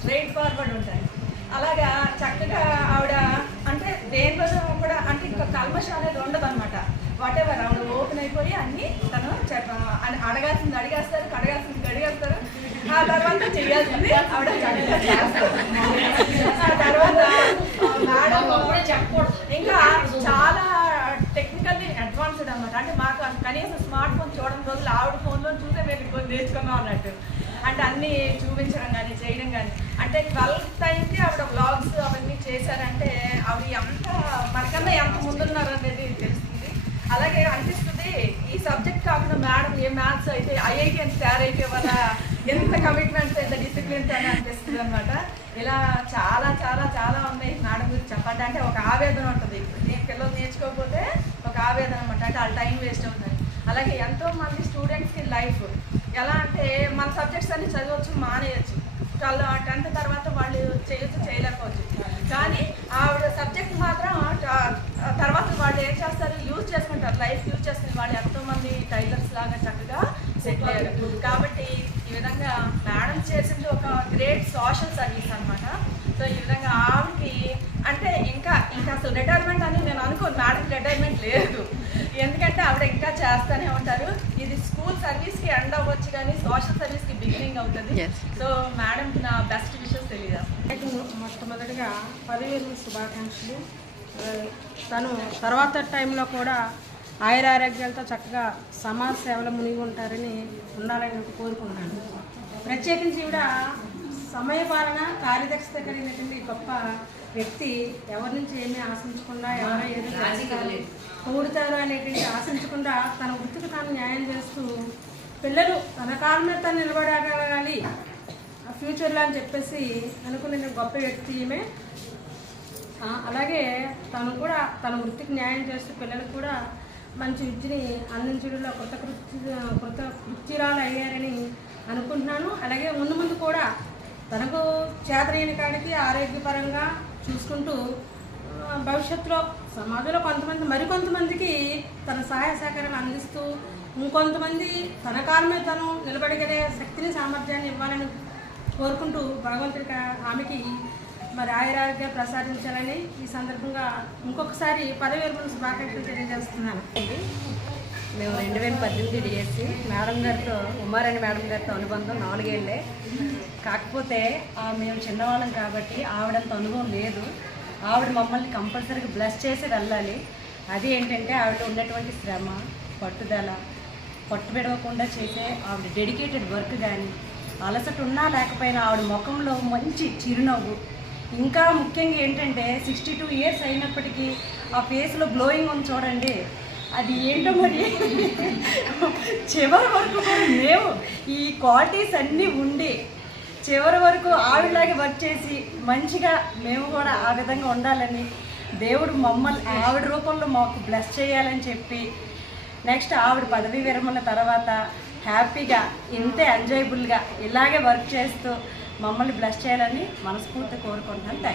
Straight forward ఉంటాయి. అలాగా చక్కగా ఆవిడ అంటే దేనిలో కూడా అంటే ఇంకా కల్మషం అనేది ఉండదు అనమాట. వాట్ ఎవర్ ఆవిడ ఓపెన్ అయిపోయి అన్నీ తను అడగాల్సింది అడిగేస్తారు, కడగాల్సింది కడిగేస్తారు, ఆ తర్వాత చేయాల్సింది ఆవిడ చక్కగా చేస్తారు. ఆ తర్వాత మేడం ఇంకా చాలా టెక్నికల్లీ అడ్వాన్స్డ్ అనమాట. అంటే మాకు కనీసం స్మార్ట్ ఫోన్ చూడడం రోజులు ఆవిడ ఫోన్లో చూసే మేము కొన్ని నేర్చుకున్నాం అన్నట్టు. అంటే అన్నీ చూపించడం కానీ చేయడం కానీ అంటే 12th టైంకి ఆవిడ వ్లాగ్స్ అవన్నీ చేశారంటే ఆవిడ ఎంత మనకన్నా ఎంత ముందున్నారు అనేది తెలుస్తుంది. అలాగే అనిపిస్తుంది ఈ సబ్జెక్ట్ కాకుండా మేడం ఏ మ్యాథ్స్ అయితే ఐఐటి అని తయారైతే వల్ల ఎంత కమిట్మెంట్స్ ఎంత డిసిప్లిన్స్ అని అనిపిస్తుంది అనమాట. ఇలా చాలా చాలా చాలా ఉన్నాయి మేడం గురించి చెప్పాలంటే. అంటే ఒక ఆవేదన ఉంటుంది, పిల్లలు నేర్చుకోకపోతే ఒక ఆవేదన అనమాట. అంటే వాళ్ళ టైం వేస్ట్ అవుతుంది. అలాగే ఎంతోమంది స్టూడెంట్స్కి లైఫ్ ఎలా అంటే మన సబ్జెక్ట్స్ అన్ని చదవచ్చు, మానేయచ్చు. 10th తర్వాత వాళ్ళు చేయొచ్చు, చేయలేకపోవచ్చు. కానీ ఆవిడ సబ్జెక్ట్ మాత్రం తర్వాత వాళ్ళు ఏం చేస్తారు, యూజ్ చేసుకుంటారు, లైఫ్ యూజ్ చేసుకుని వాళ్ళు ఎంతోమంది టైలర్స్ లాగా చక్కగా సెటిల్ అయ్యారు. కాబట్టి ఈ విధంగా మేడం చేసింది ఒక గ్రేట్ సోషల్ సర్వీస్ అనమాట. సో ఈ విధంగా ఆవిడకి అంటే ఇంకా అసలు రిటైర్మెంట్ అని నేను అనుకోను. మేడంకి రిటైర్మెంట్ లేదు, ఎందుకంటే ఆవిడ ఇంకా చేస్తూనే ఉంటారు. ఇది స్కూల్ సర్వీస్కి ఎండ్ అవ్వచ్చు కానీ సోషల్ సర్వీస్కి బిగినింగ్ అవుతుంది. సో మేడంకి నా బెస్ట్ విషెస్ తెలియదా. మొట్టమొదటిగా 10,000 శుభాకాంక్షలు. తను తర్వాత టైంలో కూడా ఆయురారోగ్యాలతో చక్కగా సమాజ సేవలో మునిగి ఉంటారని ఉండాలని కోరుకుంటున్నాను. ప్రత్యేకించి కూడా సమయపాలన కార్యదక్షత కలిగినటువంటి గొప్ప వ్యక్తి. ఎవరి నుంచి ఏమీ ఆశించకుండా ఎవరో ఏదో కూడుతారు అనేటువంటి ఆశించకుండా తన వృత్తికి తాను న్యాయం చేస్తూ పిల్లలు తన కాళ్ళ మీద తను నిలబడగలగాలి ఫ్యూచర్లో అని చెప్పేసి అనుకునే గొప్ప వ్యక్తి ఈమె. అలాగే తను కూడా తన వృత్తికి న్యాయం చేస్తూ పిల్లలకు కూడా మంచి విద్యని అందించడంలో కృత్యురాలు అయ్యారని అనుకుంటున్నాను. అలాగే ముందు కూడా తనకు చేతనైన కాడికి ఆరోగ్యపరంగా చూసుకుంటూ భవిష్యత్తులో సమాజంలో మరికొంతమందికి తన సహాయ సహకారాలు అందిస్తూ ఇంకొంతమంది తన కాళ్ళ మీద తను నిలబడగలే శక్తిని సామర్థ్యాన్ని ఇవ్వాలని కోరుకుంటూ భగవంతుడికి ఆమెకి మరి ఆయురారోగ్యం ప్రసాదించాలని ఈ సందర్భంగా ఇంకొకసారి 10,000 శుభాకాంక్షలు తెలియజేస్తున్నాను. మేము 2018 డిఎస్సి మేడం గారితో ఉమారాణి మేడం గారితో అనుబంధం 4 ఏళ్ళే. కాకపోతే మేము చిన్నవాళ్ళం కాబట్టి ఆవిడంత అనుభవం లేదు. ఆవిడ మమ్మల్ని కంపల్సరీగా బ్లెస్ చేసి వెళ్ళాలి. అది ఏంటంటే ఆవిడ ఉన్నటువంటి శ్రమ, పట్టుదల, పట్టు విడవకుండా చేసే ఆవిడ డెడికేటెడ్ వర్క్ కానీ అలసట ఉన్నా లేకపోయినా ఆవిడ ముఖంలో మంచి చిరునవ్వు. ఇంకా ముఖ్యంగా ఏంటంటే 62 ఇయర్స్ అయినప్పటికీ ఆ ఫేస్లో గ్లోయింగ్ ఉంది చూడండి, అది ఏంటో మరి చివరి వరకు కూడా మేము ఈ క్వాలిటీస్ అన్నీ ఉండి చివరి వరకు ఆవిడలాగే వర్క్ చేసి మంచిగా మేము కూడా ఆ విధంగా ఉండాలని దేవుడు మమ్మల్ని ఆవిడ రూపంలో మాకు బ్లెస్ చేయాలని చెప్పి నెక్స్ట్ ఆవిడ పదవీ విరమణ తర్వాత హ్యాపీగా ఇంతే ఎంజాయబుల్గా ఇలాగే వర్క్ చేస్తూ మమ్మల్ని బ్లెస్ చేయాలని మనస్ఫూర్తిగా కోరుకుంటున్నాను. Thank you.